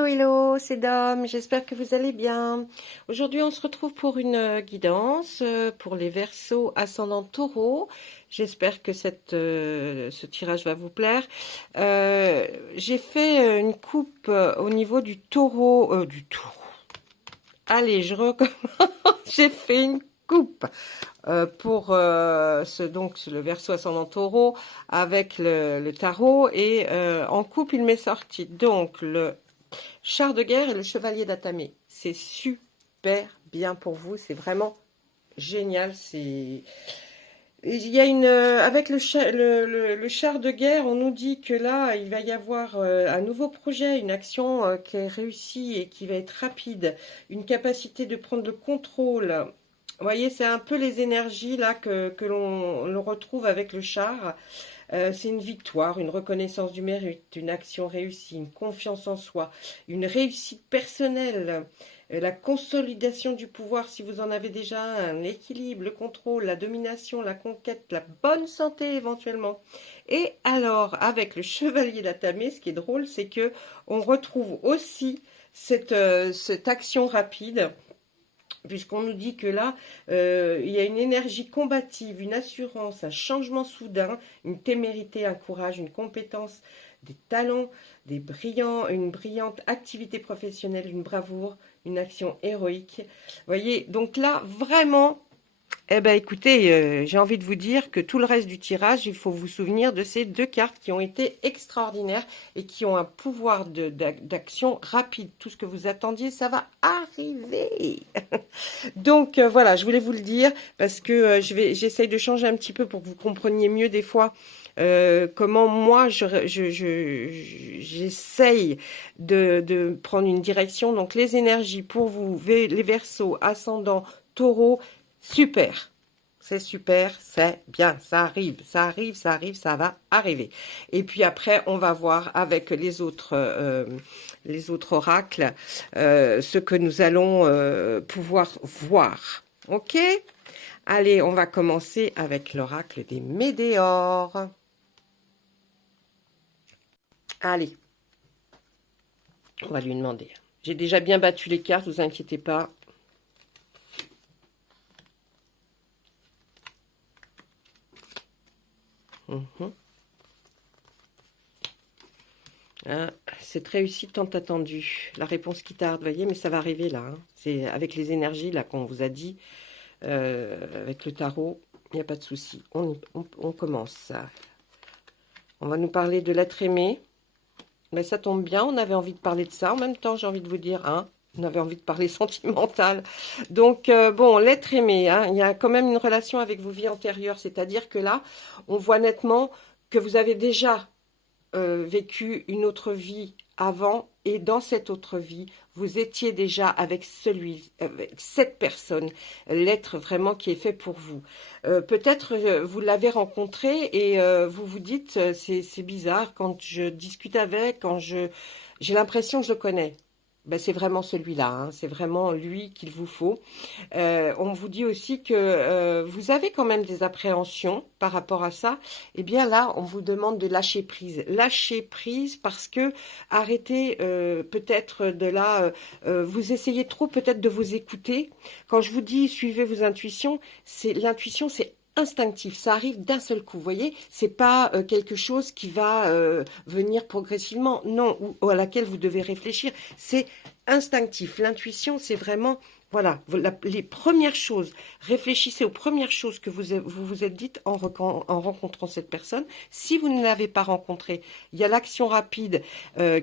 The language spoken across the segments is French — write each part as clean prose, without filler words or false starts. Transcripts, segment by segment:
Hello, hello, c'est Dom, j'espère que vous allez bien. Aujourd'hui, on se retrouve pour une guidance pour les Verseaux ascendant Taureau. J'espère que ce tirage va vous plaire. J'ai fait une coupe au niveau du taureau. Allez, je recommence. J'ai fait une coupe pour le Verseau ascendant Taureau avec le tarot et en coupe, il m'est sorti donc le Char de guerre et le chevalier d'Atamé. C'est super bien pour vous, c'est vraiment génial. Il y a avec le char de guerre, on nous dit que là, il va y avoir un nouveau projet, une action qui est réussie et qui va être rapide, une capacité de prendre le contrôle. Vous voyez, c'est un peu les énergies là que l'on retrouve avec le char. C'est une victoire, une reconnaissance du mérite, une action réussie, une confiance en soi, une réussite personnelle, la consolidation du pouvoir si vous en avez déjà un, l'équilibre, le contrôle, la domination, la conquête, la bonne santé éventuellement. Et alors, avec le chevalier d'Atamé, ce qui est drôle, c'est que on retrouve aussi cette action rapide, puisqu'on nous dit que là, il y a une énergie combative, une assurance, un changement soudain, une témérité, un courage, une compétence, des talents, une brillante activité professionnelle, une bravoure, une action héroïque. Vous voyez, donc là, vraiment, eh ben, écoutez, j'ai envie de vous dire que tout le reste du tirage, il faut vous souvenir de ces deux cartes qui ont été extraordinaires et qui ont un pouvoir d'action rapide. Tout ce que vous attendiez, ça va arriver. Donc voilà, je voulais vous le dire parce que j'essaye de changer un petit peu pour que vous compreniez mieux des fois comment moi j'essaye de prendre une direction. Donc les énergies pour vous, les Verseaux, ascendant, Taureau, super. C'est super, c'est bien, ça arrive, ça arrive, ça arrive, ça va arriver. Et puis après, on va voir avec les autres oracles ce que nous allons pouvoir voir. Ok? Allez, on va commencer avec l'oracle des Médéors. Allez, on va lui demander. J'ai déjà bien battu les cartes, vous inquiétez pas. Ah, cette réussite tant attendue. La réponse qui tarde, voyez, mais ça va arriver là. Hein. C'est avec les énergies là qu'on vous a dit, avec le tarot, il n'y a pas de souci. On commence. On va nous parler de l'être aimé. Mais ça tombe bien, on avait envie de parler de ça. En même temps, j'ai envie de vous dire, hein, on avait envie de parler sentimental. Donc, bon, l'être aimé, hein, il y a quand même une relation avec vos vies antérieures. C'est-à-dire que là, on voit nettement que vous avez déjà vécu une autre vie avant et dans cette autre vie, vous étiez déjà avec cette personne, l'être vraiment qui est fait pour vous. Peut-être vous l'avez rencontré et vous vous dites c'est bizarre quand je discute avec, j'ai l'impression que je le connais. Ben, c'est vraiment celui-là, hein, c'est vraiment lui qu'il vous faut. On vous dit aussi que vous avez quand même des appréhensions par rapport à ça. Eh bien là, on vous demande de lâcher prise. Lâcher prise parce que arrêtez peut-être de là, vous essayez trop peut-être de vous écouter. Quand je vous dis suivez vos intuitions, l'intuition, c'est instinctif, ça arrive d'un seul coup, vous voyez, c'est pas quelque chose qui va venir progressivement, non, ou à laquelle vous devez réfléchir, c'est instinctif. L'intuition, c'est vraiment, voilà, les premières choses, réfléchissez aux premières choses que vous êtes dites en rencontrant cette personne. Si vous ne l'avez pas rencontrée, il y a l'action rapide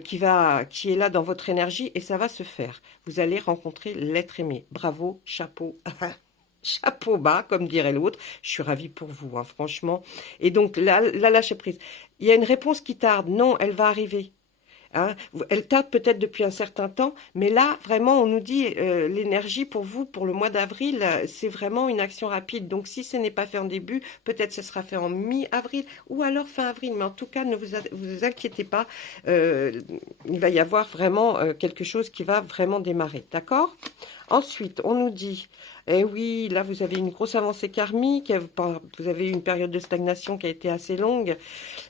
qui est là dans votre énergie et ça va se faire. Vous allez rencontrer l'être aimé. Bravo, chapeau. Chapeau bas, comme dirait l'autre. Je suis ravie pour vous, hein, franchement. Et donc, là, lâcher prise. Il y a une réponse qui tarde. Non, elle va arriver. Hein. Elle tarde peut-être depuis un certain temps, mais là, vraiment, on nous dit l'énergie pour vous, pour le mois d'avril, c'est vraiment une action rapide. Donc, si ce n'est pas fait en début, peut-être ce sera fait en mi-avril ou alors fin avril. Mais en tout cas, ne vous inquiétez pas. Il va y avoir vraiment quelque chose qui va vraiment démarrer. D'accord? Ensuite, on nous dit, eh oui, là, vous avez une grosse avancée karmique, vous avez eu une période de stagnation qui a été assez longue,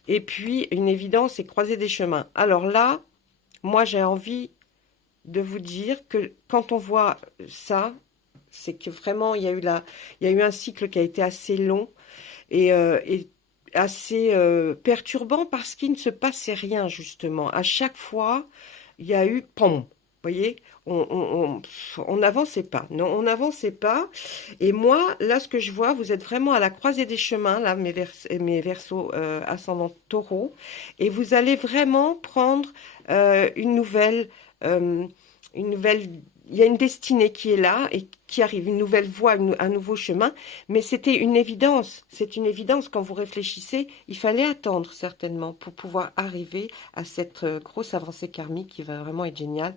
et puis une évidence, c'est croiser des chemins. Alors là, moi, j'ai envie de vous dire que quand on voit ça, c'est que vraiment, il y a eu un cycle qui a été assez long et assez perturbant parce qu'il ne se passait rien, justement. À chaque fois, il y a eu, pom, vous voyez, on n'avançait pas. Non, on n'avançait pas. Et moi, là, ce que je vois, vous êtes vraiment à la croisée des chemins, là, mes Verseaux ascendant taureau. Et vous allez vraiment prendre une nouvelle... euh, une nouvelle, il y a une destinée qui est là et qui arrive, une nouvelle voie, un nouveau chemin. Mais c'était une évidence. C'est une évidence quand vous réfléchissez. Il fallait attendre certainement pour pouvoir arriver à cette grosse avancée karmique qui va vraiment être géniale.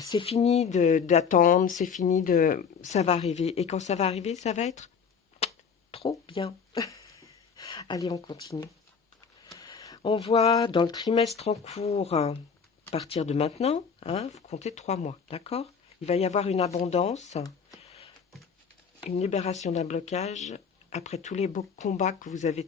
C'est fini d'attendre, c'est fini de... Ça va arriver. Et quand ça va arriver, ça va être trop bien. Allez, on continue. On voit dans le trimestre en cours, à partir de maintenant, hein, vous comptez 3 mois, d'accord? Il va y avoir une abondance, une libération d'un blocage après tous les beaux combats que vous avez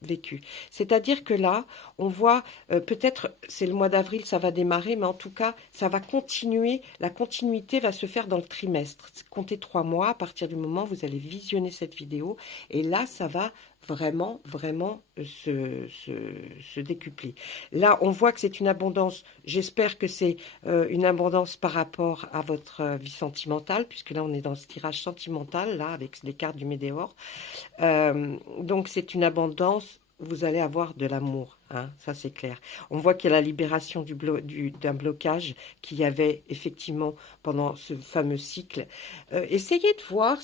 vécus. C'est-à-dire que là, on voit, peut-être c'est le mois d'avril, ça va démarrer, mais en tout cas, ça va continuer, la continuité va se faire dans le trimestre. Comptez 3 mois à partir du moment où vous allez visionner cette vidéo, et là, ça va vraiment, vraiment se décupler. Là, on voit que c'est une abondance. J'espère que c'est une abondance par rapport à votre vie sentimentale, puisque là, on est dans ce tirage sentimental, là, avec les cartes du Médéor. Donc, c'est une abondance. Vous allez avoir de l'amour, hein, ça c'est clair. On voit qu'il y a la libération d'un blocage qu'il y avait effectivement pendant ce fameux cycle. Essayez de voir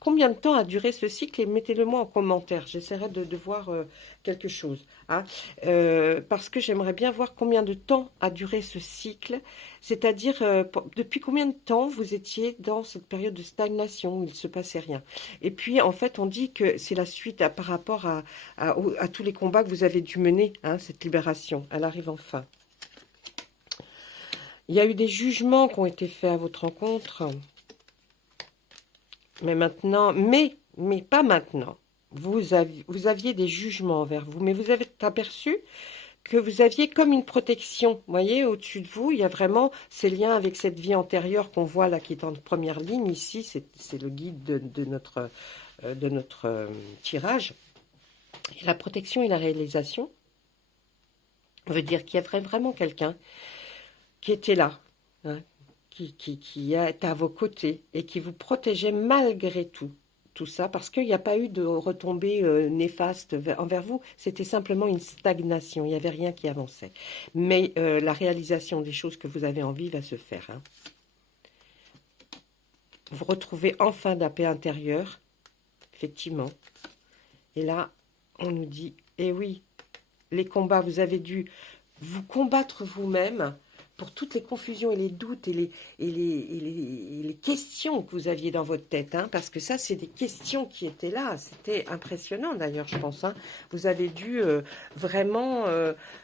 combien de temps a duré ce cycle et mettez-le moi en commentaire. J'essaierai de voir quelque chose. Hein, parce que j'aimerais bien voir combien de temps a duré ce cycle. C'est-à-dire, depuis combien de temps vous étiez dans cette période de stagnation où il ne se passait rien. Et puis, en fait, on dit que c'est la suite par rapport à tous les combats que vous avez dû mener, hein, cette libération. Elle arrive enfin. Il y a eu des jugements qui ont été faits à votre rencontre. Mais maintenant, mais pas maintenant. Vous aviez des jugements envers vous, mais vous avez aperçu que vous aviez comme une protection. Vous voyez, au-dessus de vous, il y a vraiment ces liens avec cette vie antérieure qu'on voit là, qui est en première ligne. Ici, c'est le guide de notre tirage. Et la protection et la réalisation veut dire qu'il y a vraiment quelqu'un qui était là, hein, qui est à vos côtés et qui vous protégeait malgré tout. Tout ça, parce qu'il n'y a pas eu de retombées néfastes envers vous, c'était simplement une stagnation, il n'y avait rien qui avançait. Mais la réalisation des choses que vous avez envie va se faire. Hein. Vous retrouvez enfin la paix intérieure, effectivement. Et là, on nous dit, eh oui, les combats, vous avez dû vous combattre vous-même pour toutes les confusions et les doutes et les questions que vous aviez dans votre tête. Hein, parce que ça, c'est des questions qui étaient là. C'était impressionnant d'ailleurs, je pense. Hein. Vous avez dû vraiment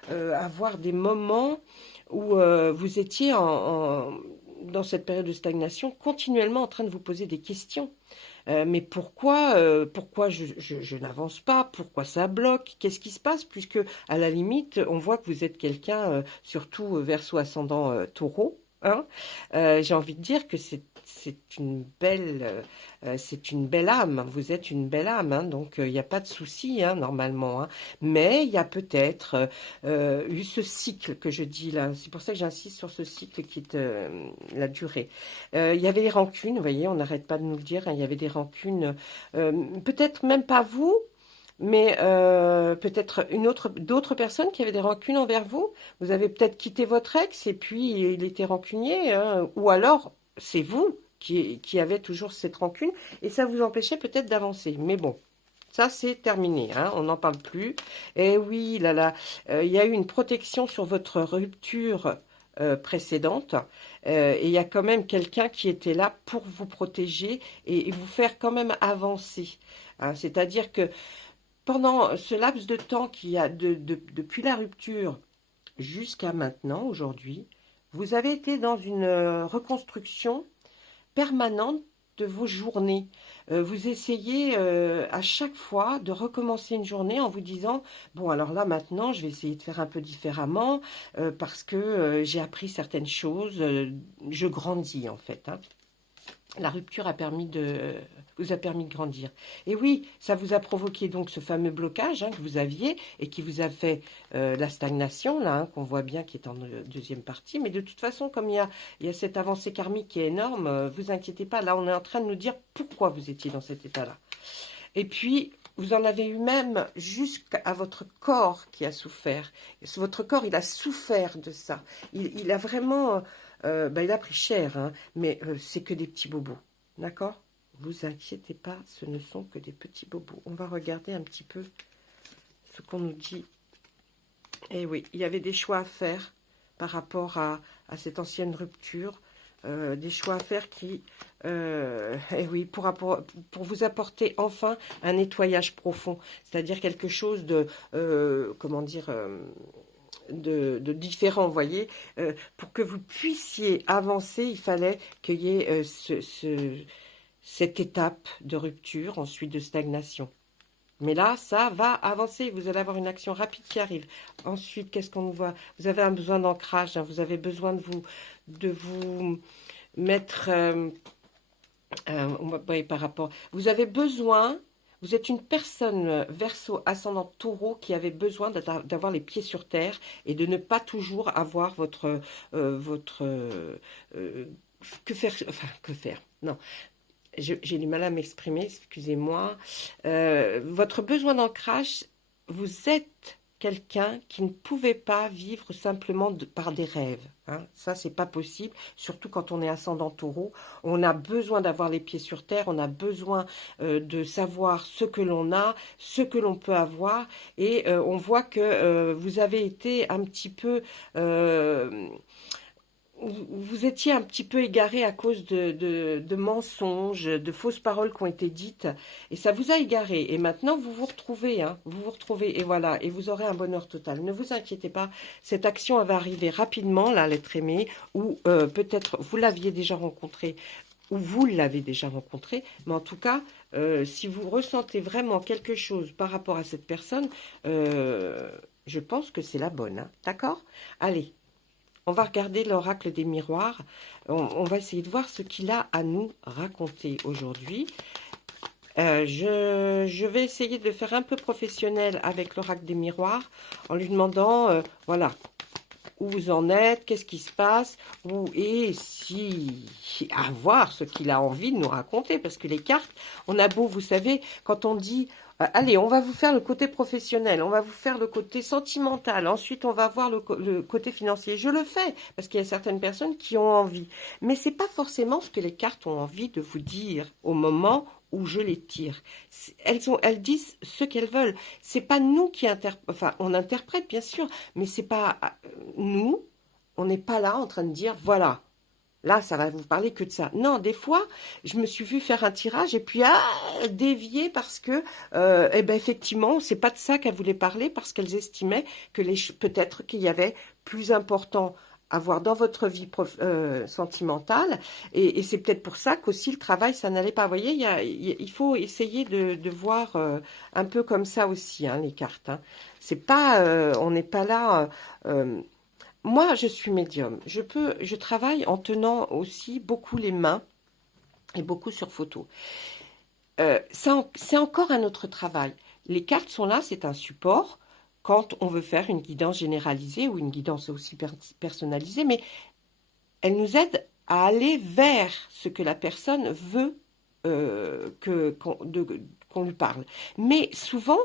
avoir des moments où vous étiez dans cette période de stagnation, continuellement en train de vous poser des questions. Mais pourquoi je n'avance pas? Pourquoi ça bloque? Qu'est-ce qui se passe? Puisque, à la limite, on voit que vous êtes quelqu'un, surtout Verseau ascendant taureau. Hein, j'ai envie de dire que c'est une belle âme. Vous êtes une belle âme, hein, donc il n'y a pas de souci, hein, normalement. Hein. Mais il y a peut-être eu ce cycle que je dis là. C'est pour ça que j'insiste sur ce cycle qui est la durée. Il y avait des rancunes, vous voyez, on n'arrête pas de nous le dire. Hein, il y avait des rancunes, peut-être même pas vous. Mais peut-être d'autres personnes qui avaient des rancunes envers vous. Vous avez peut-être quitté votre ex et puis il était rancunier. Hein, ou alors, c'est vous qui avez toujours cette rancune. Et ça vous empêchait peut-être d'avancer. Mais bon, ça c'est terminé. Hein, on n'en parle plus. Et oui, là, il y a eu une protection sur votre rupture précédente. Et il y a quand même quelqu'un qui était là pour vous protéger et vous faire quand même avancer. Hein, c'est-à-dire que pendant ce laps de temps qu'il y a depuis la rupture jusqu'à maintenant, aujourd'hui, vous avez été dans une reconstruction permanente de vos journées. Vous essayez à chaque fois de recommencer une journée en vous disant, bon alors là maintenant je vais essayer de faire un peu différemment parce que j'ai appris certaines choses, je grandis en fait, hein. La rupture vous a permis de grandir. Et oui, ça vous a provoqué donc ce fameux blocage, hein, que vous aviez et qui vous a fait la stagnation, là, hein, qu'on voit bien qui est en deuxième partie. Mais de toute façon, comme il y a cette avancée karmique qui est énorme, vous inquiétez pas. Là, on est en train de nous dire pourquoi vous étiez dans cet état-là. Et puis, vous en avez eu même jusqu'à votre corps qui a souffert. Votre corps, il a souffert de ça. Il a vraiment... il a pris cher, hein, mais c'est que des petits bobos. D'accord? Vous inquiétez pas, ce ne sont que des petits bobos. On va regarder un petit peu ce qu'on nous dit. Eh oui, il y avait des choix à faire par rapport à cette ancienne rupture. Des choix à faire qui, eh oui, pour vous apporter enfin un nettoyage profond, c'est-à-dire quelque chose de, comment dire, de différent, vous voyez. Pour que vous puissiez avancer, il fallait qu'il y ait cette étape de rupture, ensuite de stagnation. Mais là, ça va avancer. Vous allez avoir une action rapide qui arrive. Ensuite, qu'est-ce qu'on voit? Vous avez un besoin d'ancrage. Hein, vous avez besoin de vous mettre par rapport. Vous avez besoin. Vous êtes une personne Verseau ascendant Taureau qui avait besoin d'avoir les pieds sur terre et de ne pas toujours avoir votre que faire. Enfin, que faire? Non. J'ai du mal à m'exprimer, excusez-moi. Votre besoin d'ancrage, vous êtes quelqu'un qui ne pouvait pas vivre simplement par des rêves. Hein. Ça, c'est pas possible, surtout quand on est ascendant Taureau. On a besoin d'avoir les pieds sur terre, on a besoin de savoir ce que l'on a, ce que l'on peut avoir. Et on voit que vous avez été un petit peu... vous étiez un petit peu égaré à cause de mensonges, de fausses paroles qui ont été dites, et ça vous a égaré. Et maintenant, vous vous retrouvez, hein, vous vous retrouvez, et voilà, et vous aurez un bonheur total. Ne vous inquiétez pas, cette action elle va arriver rapidement, là, l'être aimé, ou peut-être vous l'aviez déjà rencontré, ou vous l'avez déjà rencontré, mais en tout cas, si vous ressentez vraiment quelque chose par rapport à cette personne, je pense que c'est la bonne, hein, d'accord? Allez. On va regarder l'oracle des miroirs. On va essayer de voir ce qu'il a à nous raconter aujourd'hui. Je vais essayer de faire un peu professionnel avec l'oracle des miroirs en lui demandant, voilà, où vous en êtes, qu'est-ce qui se passe, et à voir ce qu'il a envie de nous raconter, parce que les cartes, on a beau, vous savez, quand on dit allez, on va vous faire le côté professionnel, on va vous faire le côté sentimental, ensuite on va voir le côté financier. Je le fais, parce qu'il y a certaines personnes qui ont envie, mais c'est pas forcément ce que les cartes ont envie de vous dire au moment où je les tire. Elles disent ce qu'elles veulent. C'est pas nous qui enfin, on interprète bien sûr, mais c'est pas nous. On n'est pas là en train de dire voilà. Là, ça va vous parler que de ça. Non, des fois, je me suis vue faire un tirage et puis dévier parce que, eh ben, effectivement, c'est pas de ça qu'elles voulaient parler parce qu'elles estimaient que peut-être qu'il y avait plus important à voir dans votre vie sentimentale et c'est peut-être pour ça qu'aussi le travail, ça n'allait pas. Vous voyez, il faut essayer de voir un peu comme ça aussi, hein, les cartes. Hein. C'est pas, on n'est pas là. Moi, je suis médium. Je travaille en tenant aussi beaucoup les mains et beaucoup sur photo. C'est encore un autre travail. Les cartes sont là, c'est un support quand on veut faire une guidance généralisée ou une guidance aussi personnalisée, mais elle nous aide à aller vers ce que la personne veut qu'on lui parle. Mais souvent,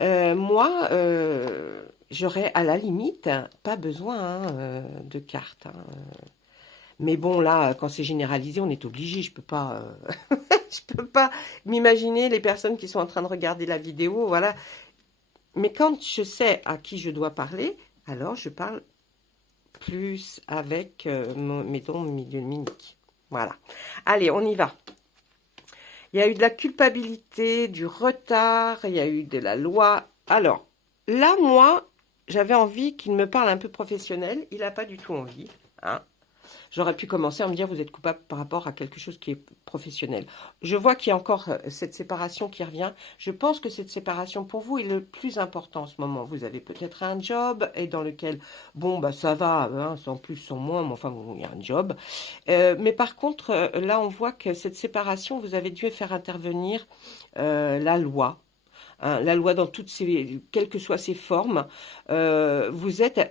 moi, j'aurais à la limite pas besoin de cartes. Hein. Mais bon, là, quand c'est généralisé, on est obligé. Je peux pas, je peux pas m'imaginer les personnes qui sont en train de regarder la vidéo. Voilà. Mais quand je sais à qui je dois parler, alors je parle plus avec mes dons médiumniques. Voilà. Allez, on y va. Il y a eu de la culpabilité, du retard, il y a eu de la loi. Alors, là, moi, j'avais envie qu'il me parle un peu professionnel. Il n'a pas du tout envie. Hein. J'aurais pu commencer à me dire, vous êtes coupable par rapport à quelque chose qui est professionnel. Je vois qu'il y a encore cette séparation qui revient. Je pense que cette séparation pour vous est le plus important en ce moment. Vous avez peut-être un job et dans lequel, bon, bah ça va, hein, sans plus, sans moins, mais enfin, il y a un job. Mais par contre, là, on voit que cette séparation, vous avez dû faire intervenir la loi. Hein, la loi dans toutes ses, quelles que soient ses formes, vous êtes,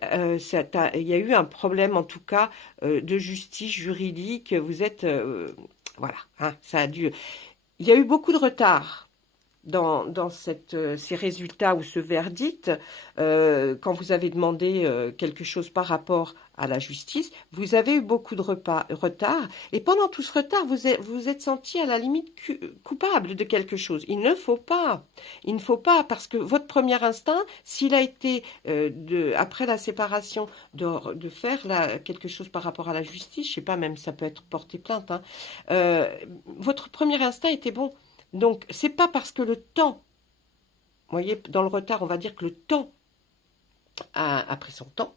il y a eu un problème en tout cas de justice juridique. Vous êtes, voilà, hein, ça a dû. Il y a eu beaucoup de retard dans ces résultats ou ce verdict, quand vous avez demandé quelque chose par rapport à la justice, vous avez eu beaucoup de retard. Et pendant tout ce retard, vous êtes senti à la limite coupable de quelque chose. Il ne faut pas. Il ne faut pas, parce que votre premier instinct, s'il a été, après la séparation, de faire quelque chose par rapport à la justice, je sais pas, même ça peut être porter plainte, hein, votre premier instinct était bon. Donc, c'est pas parce que le temps, vous voyez, dans le retard, on va dire que le temps a pris son temps,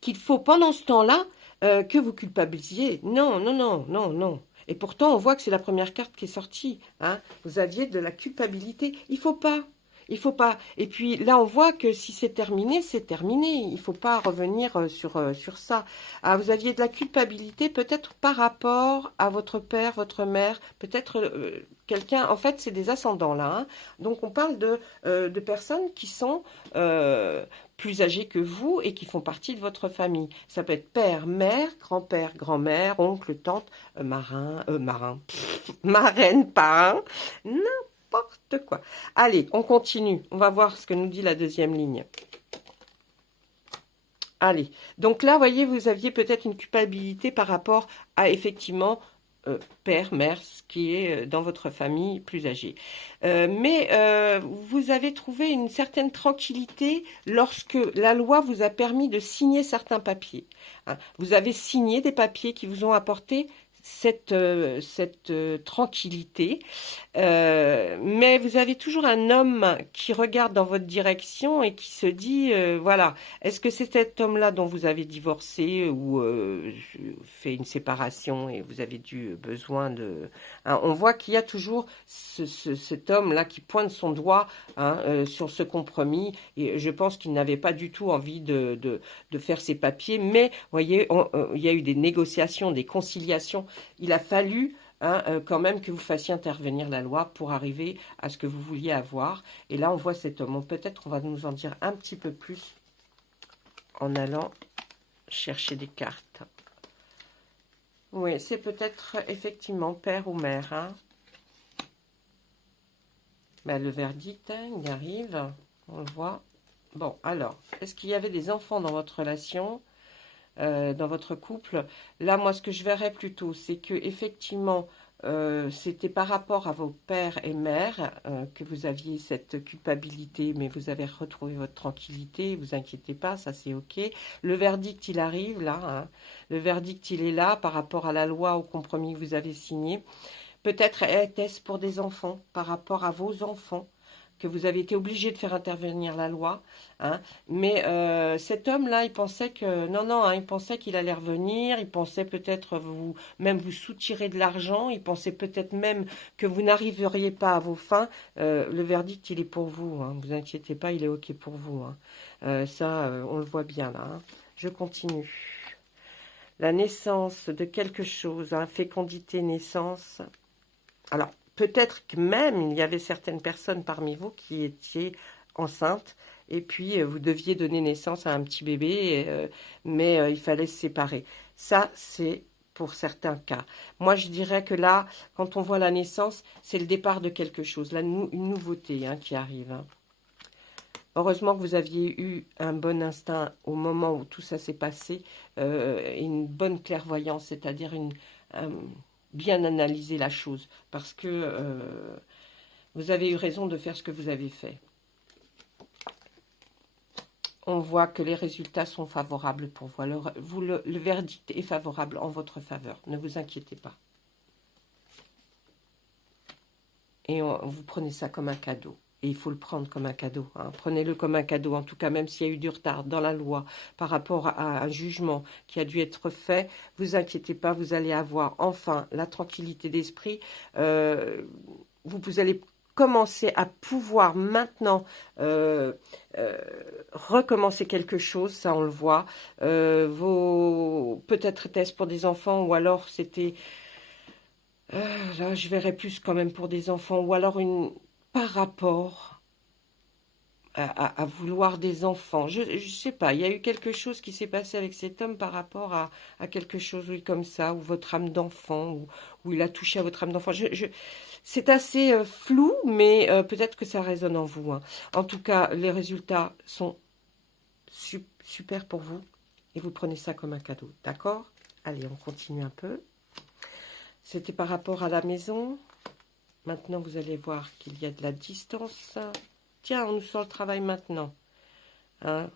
qu'il faut, pendant ce temps-là, que vous culpabilisiez. Non, non, non, non, non. Et pourtant, on voit que c'est la première carte qui est sortie. Hein. Vous aviez de la culpabilité. Il faut pas. Il faut pas. Et puis là, on voit que si c'est terminé, c'est terminé. Il ne faut pas revenir sur ça. Ah, vous aviez de la culpabilité peut-être par rapport à votre père, votre mère, peut-être quelqu'un. En fait, c'est des ascendants là. Hein. Donc, on parle de personnes qui sont plus âgées que vous et qui font partie de votre famille. Ça peut être père, mère, grand-père, grand-mère, oncle, tante, marraine, parrain. N'importe quoi. Allez, on continue. On va voir ce que nous dit la deuxième ligne. Allez, donc là, vous voyez, vous aviez peut-être une culpabilité par rapport à, effectivement, père, mère, ce qui est dans votre famille plus âgée. Mais vous avez trouvé une certaine tranquillité lorsque la loi vous a permis de signer certains papiers. Hein. Vous avez signé des papiers qui vous ont apporté cette tranquillité. Mais vous avez toujours un homme qui regarde dans votre direction et qui se dit, voilà, est-ce que c'est cet homme-là dont vous avez divorcé ou fait une séparation et vous avez dû besoin de... Hein, on voit qu'il y a toujours cet homme-là qui pointe son doigt hein, sur ce compromis et je pense qu'il n'avait pas du tout envie de faire ses papiers, mais vous voyez, il y a eu des négociations, des conciliations. Il a fallu quand même que vous fassiez intervenir la loi pour arriver à ce que vous vouliez avoir. Et là, on voit cet homme. Peut-être on va nous en dire un petit peu plus en allant chercher des cartes. Oui, c'est peut-être effectivement père ou mère. Hein. Ben, le verdict, hein, il arrive. On le voit. Bon, alors, est-ce qu'il y avait des enfants dans votre relation dans votre couple? Là, moi, ce que je verrais plutôt, c'est que effectivement, c'était par rapport à vos pères et mères que vous aviez cette culpabilité, mais vous avez retrouvé votre tranquillité, vous inquiétez pas, ça c'est ok. Le verdict, il arrive là, hein. Le verdict, il est là par rapport à la loi, au compromis que vous avez signé. Peut-être était-ce pour des enfants, par rapport à vos enfants, que vous avez été obligé de faire intervenir la loi, hein. Mais cet homme-là, il pensait que non, non, hein, il pensait qu'il allait revenir, il pensait peut-être même vous soutirer de l'argent, il pensait peut-être même que vous n'arriveriez pas à vos fins. Le verdict, il est pour vous, hein, vous inquiétez pas, il est ok pour vous. Hein. On le voit bien là. Hein. Je continue. La naissance de quelque chose, hein, fécondité, naissance. Alors, peut-être que même il y avait certaines personnes parmi vous qui étaient enceintes et puis vous deviez donner naissance à un petit bébé, mais il fallait se séparer. Ça, c'est pour certains cas. Moi, je dirais que là, quand on voit la naissance, c'est le départ de quelque chose, une nouveauté hein, qui arrive. Hein. Heureusement que vous aviez eu un bon instinct au moment où tout ça s'est passé, une bonne clairvoyance, c'est-à-dire bien analyser la chose, parce que vous avez eu raison de faire ce que vous avez fait. On voit que les résultats sont favorables pour vous. Le verdict est favorable en votre faveur. Ne vous inquiétez pas. Et vous prenez ça comme un cadeau. Et il faut le prendre comme un cadeau. Hein. Prenez-le comme un cadeau, en tout cas, même s'il y a eu du retard dans la loi par rapport à un jugement qui a dû être fait, vous inquiétez pas, vous allez avoir enfin la tranquillité d'esprit. Vous allez commencer à pouvoir maintenant euh, recommencer quelque chose, ça on le voit. Peut-être était-ce pour des enfants ou alors c'était... là, je verrais plus quand même pour des enfants ou alors par rapport à vouloir des enfants. Je ne sais pas, il y a eu quelque chose qui s'est passé avec cet homme par rapport à quelque chose oui, comme ça, ou votre âme d'enfant, ou il a touché à votre âme d'enfant. C'est assez flou, mais peut-être que ça résonne en vous. Hein. En tout cas, les résultats sont super pour vous, et vous prenez ça comme un cadeau, d'accord? Allez, on continue un peu. C'était par rapport à la maison. Maintenant, vous allez voir qu'il y a de la distance. Tiens, on nous sort le travail maintenant. Hein.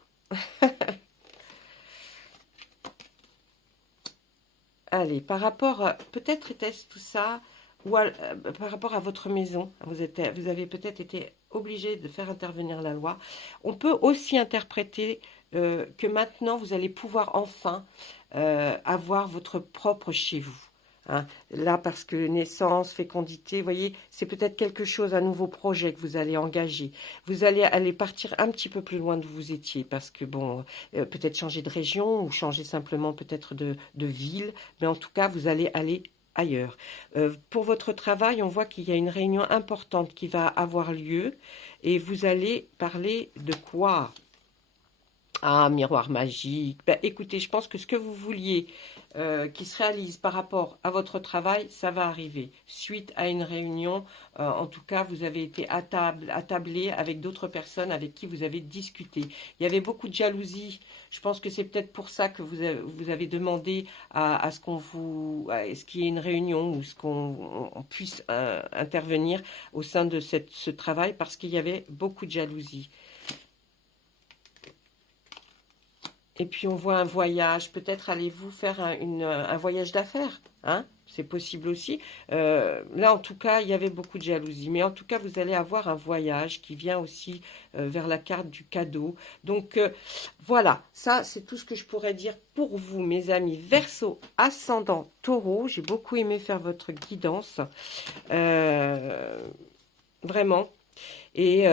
Allez, par rapport, peut-être était-ce tout ça, ou par rapport à votre maison, vous avez peut-être été obligé de faire intervenir la loi. On peut aussi interpréter que maintenant, vous allez pouvoir enfin avoir votre propre chez vous. Hein. Là, parce que naissance, fécondité, vous voyez, c'est peut-être quelque chose, un nouveau projet que vous allez engager. Vous allez aller partir un petit peu plus loin d'où vous étiez, parce que, bon, peut-être changer de région ou changer simplement peut-être de ville, mais en tout cas, vous allez aller ailleurs. Pour votre travail, on voit qu'il y a une réunion importante qui va avoir lieu, et vous allez parler de quoi? Ah, miroir magique. Ben, écoutez, je pense que ce que vous vouliez qui se réalise par rapport à votre travail, ça va arriver. Suite à une réunion, en tout cas, vous avez été attablé avec d'autres personnes avec qui vous avez discuté. Il y avait beaucoup de jalousie. Je pense que c'est peut-être pour ça que vous avez demandé à ce ce qu'il y ait une réunion ou ce qu'on puisse intervenir au sein de ce travail parce qu'il y avait beaucoup de jalousie. Et puis on voit un voyage, peut-être allez-vous faire un voyage d'affaires, hein? C'est possible aussi. Là, en tout cas, il y avait beaucoup de jalousie. Mais en tout cas, vous allez avoir un voyage qui vient aussi vers la carte du cadeau. Donc, voilà, ça, c'est tout ce que je pourrais dire pour vous, mes amis. Verseau, ascendant, taureau. J'ai beaucoup aimé faire votre guidance. Vraiment. Et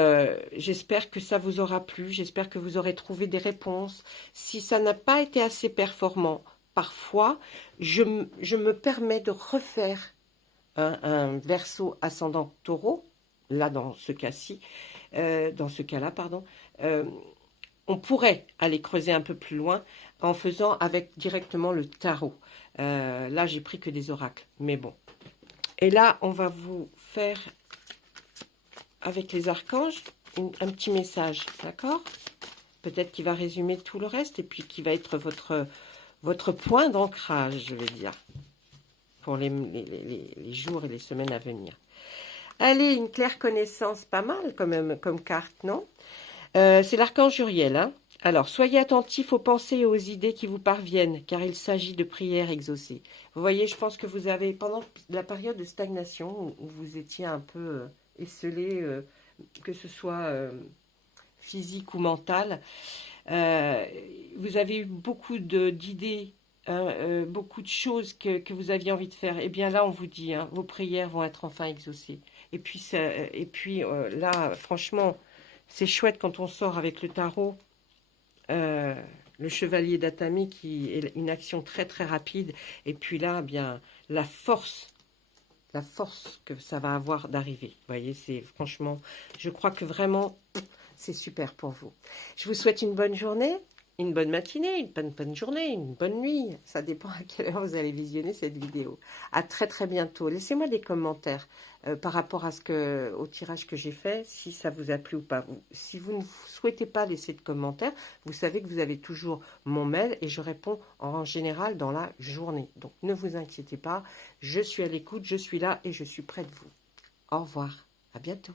j'espère que ça vous aura plu, j'espère que vous aurez trouvé des réponses. Si ça n'a pas été assez performant, parfois, je me permets de refaire un Verseau ascendant taureau, là dans ce cas-ci, dans ce cas-là, pardon. On pourrait aller creuser un peu plus loin en faisant avec directement le tarot. Là, j'ai pris que des oracles, mais bon. Et là, on va vous faire avec les archanges, un petit message, d'accord? Peut-être qu'il va résumer tout le reste et puis qui va être votre point d'ancrage, je vais dire, pour les jours et les semaines à venir. Allez, une claire connaissance, pas mal quand même comme carte, non? C'est l'archange Uriel, hein? Alors, soyez attentifs aux pensées et aux idées qui vous parviennent, car il s'agit de prières exaucées. Vous voyez, je pense que vous avez, pendant la période de stagnation, où vous étiez un peu esselé, que ce soit physique ou mental, vous avez eu beaucoup d'idées, hein, beaucoup de choses que vous aviez envie de faire. Et bien là, on vous dit, hein, vos prières vont être enfin exaucées. Et puis, là, franchement, c'est chouette quand on sort avec le tarot. Le chevalier d'Atami qui est une action très très rapide et puis là bien la force que ça va avoir d'arriver. Vous voyez, c'est franchement, je crois que vraiment c'est super pour vous. Je vous souhaite une bonne journée, une bonne matinée, une bonne journée, une bonne nuit. Ça dépend à quelle heure vous allez visionner cette vidéo. À très très bientôt. Laissez-moi des commentaires par rapport au tirage que j'ai fait, si ça vous a plu ou pas. Si vous ne souhaitez pas laisser de commentaires, vous savez que vous avez toujours mon mail et je réponds en général dans la journée. Donc ne vous inquiétez pas, je suis à l'écoute, je suis là et je suis près de vous. Au revoir, à bientôt.